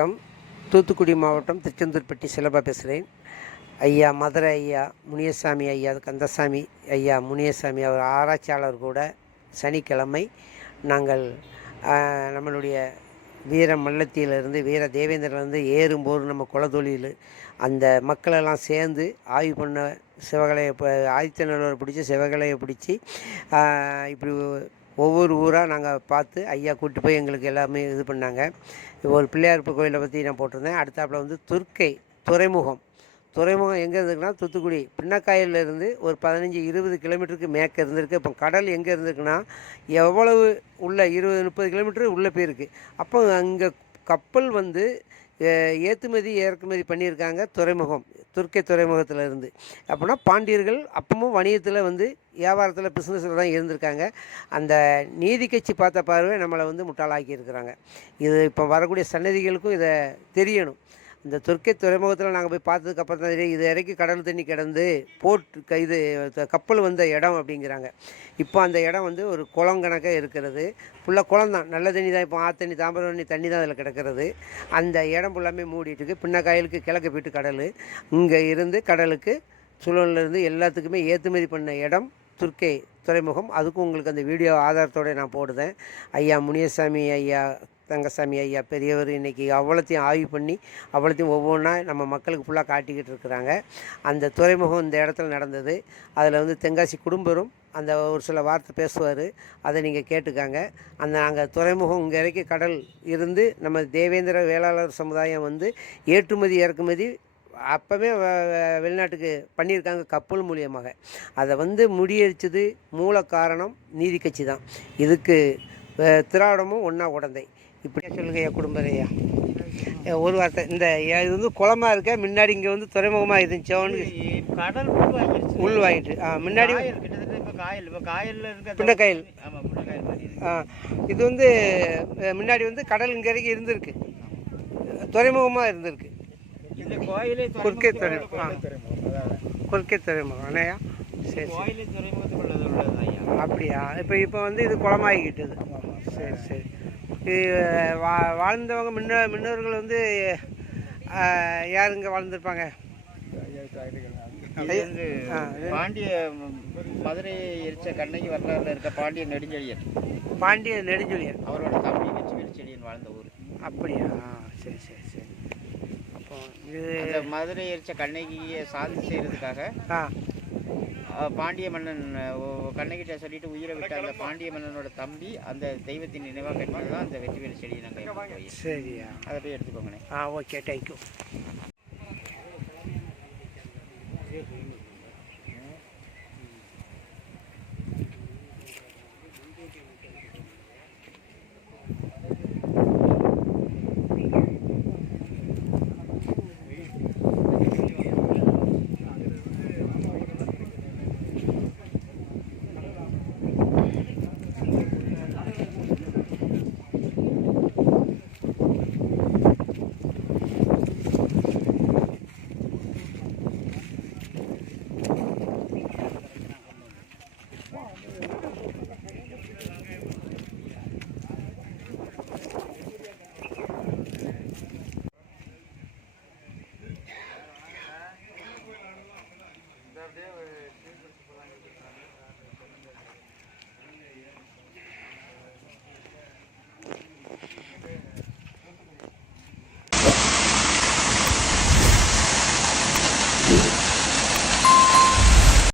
வணக்கம். தூத்துக்குடி மாவட்டம் திருச்செந்தூர்பட்டி சிலபா பேசுகிறேன். ஐயா மதுரை ஐயா முனியசாமி ஐயா கந்தசாமி ஐயா முனியசாமி அவர் ஆராய்ச்சியாளர் கூட சனிக்கிழமை நாங்கள் நம்மளுடைய வீர மல்லத்தியிலிருந்து வீர தேவேந்திரிலேருந்து ஏறும்போது நம்ம குலதொழில் அந்த மக்களெல்லாம் சேர்ந்து ஆய்வு பண்ண சிவகலையை இப்போ ஆதித்தநல்லூரை பிடிச்சி சிவகலையை பிடிச்சி இப்படி ஒவ்வொரு ஊராக நாங்கள் பார்த்து ஐயா கூட்டி போய் எங்களுக்கு எல்லாமே இது பண்ணாங்க. ஒரு பிள்ளையார்ப்பு கோயிலை பற்றி நான் போட்டிருந்தேன். அடுத்தாப்பில் வந்து துர்க்கை துறைமுகம். துறைமுகம் எங்கே இருந்திருக்குன்னா தூத்துக்குடி. பின்னக்காயிலிருந்து ஒரு பதினஞ்சு இருபது கிலோமீட்டருக்கு மேற்க இருந்திருக்கு. இப்போ கடல் எங்கே இருந்திருக்குன்னா எவ்வளவு உள்ள இருபது முப்பது கிலோமீட்டர் உள்ளே போயிருக்கு. அப்போ அங்கே கப்பல் வந்து ஏற்றுமதி இறக்குமதி பண்ணியிருக்காங்க துறைமுகம் துர்க்கை துறைமுகத்தில் இருந்து அப்படின்னா பாண்டியர்கள் அப்பவும் வணிகத்தில் வந்து வியாபாரத்தில் பிஸ்னஸில் தான் இருந்திருக்காங்க. அந்த நீதி கட்சி பார்த்த பார்வை நம்மளை வந்து முட்டாளாக்கி இருக்கிறாங்க இது இப்போ வரக்கூடிய சன்னதிகளுக்கும் இதை தெரியணும். இந்த துர்க்கை துறைமுகத்தில் நாங்கள் போய் பார்த்ததுக்கு அப்புறம் தான் தெரியும் இது இறக்கி கடல் தண்ணி கிடந்து போட் க- இது த- கப்பல் வந்த இடம் அப்படிங்கிறாங்க. இப்போ அந்த இடம் வந்து ஒரு குளம் கணக்காக இருக்கிறது. ஃபுல்லாக குளம் தான். நல்ல தண்ணி தான். இப்போ ஆத்தண்ணி தாம்பரம் தண்ணி தண்ணி தான் அதில் கிடக்கிறது. அந்த இடம் ஃபுல்லாமே மூடிட்டு இருக்கு. பின்னக்காயலுக்கு கிழக்கு போயிட்டு கடல். இங்கே இருந்து கடலுக்கு சுழல்ல இருந்து எல்லாத்துக்குமே ஏற்றுமதி பண்ண இடம் துர்க்கை துறைமுகம். அதுக்கும் உங்களுக்கு அந்த வீடியோ ஆதாரத்தோட நான் போடுதேன் ஐயா முனியசாமி ஐயா தங்கசாமி ஐயா பெரியவர் இன்றைக்கி அவ்வளோத்தையும் ஆய்வு பண்ணி அவ்வளோத்தையும் ஒவ்வொன்றா நம்ம மக்களுக்கு ஃபுல்லாக காட்டிக்கிட்டு இருக்கிறாங்க. அந்த துறைமுகம் இந்த இடத்துல நடந்தது. அதில் வந்து தென்காசி குடும்பரும் அந்த ஒரு சில வார்த்தை பேசுவார். அதை நீங்கள் கேட்டுக்காங்க. அந்த நாங்கள் துறைமுகம் இங்கே இறக்கி கடல் இருந்து நம்ம தேவேந்திர வேளாளர் சமுதாயம் வந்து ஏற்றுமதி இறக்குமதி அப்போவே வெளிநாட்டுக்கு பண்ணியிருக்காங்க கப்பல் மூலியமாக. அதை வந்து முடியடிச்சது மூல காரணம் நீதி கட்சி தான். இதுக்கு திராவிடமும் ஒன்றா உடந்தை. இப்படி சொல்லுங்க என் குடும்பரையா ஒரு வார்த்தை இந்த இது வந்து குளமா இருக்க முன்னாடி இங்கே வந்து துறைமுகமாக இருந்துச்சு அவனுக்கு கடல் உள் வாங்கிட்டு ஆ முன்னாடி பின்னக்காயல். ஆ இது வந்து முன்னாடி வந்து கடல் இங்கே வரைக்கும் இருந்திருக்கு. துறைமுகமாக இருந்திருக்கு. குறுக்கே துறைமுகம். குறுக்கே துறைமுகம் அண்ணையா சரி ஐயா. அப்படியா? இப்போ இப்போ வந்து இது குளமாகிக்கிட்டது. சரி சரி. வா வாழ்ந்தவங்க முன்ன முன்னோர்கள் வந்து யார் இங்கே வாழ்ந்திருப்பாங்க? பாண்டிய மதுரை எரிச்ச கண்ணகி வரலாறுல இருக்க பாண்டிய நெடுஞ்செழியன். பாண்டிய நெடுஞ்சொலியர் அவரோட தம்பி வெற்றி வெளிச்செழியன் வாழ்ந்த ஊர். அப்படியா? சரி சரி சரி. அப்போ இது மதுரை எரிச்ச கண்ணகியை ஆ. அஹ், பாண்டிய மன்னன் கண்ணகிட்ட சொல்லிட்டு உயிரை விட்ட அந்த பாண்டிய மன்னனோட தம்பி அந்த தெய்வத்தின் நினைவாக கட்டினது தான் அந்த வெற்றி வெளி செடியை நாங்கள் சரியா. அதை போய் எடுத்துக்கோங்கண்ணே ஆ ஓகே தேங்க்யூ வந்து ஒரு டீ குடிச்சு போகலான்னு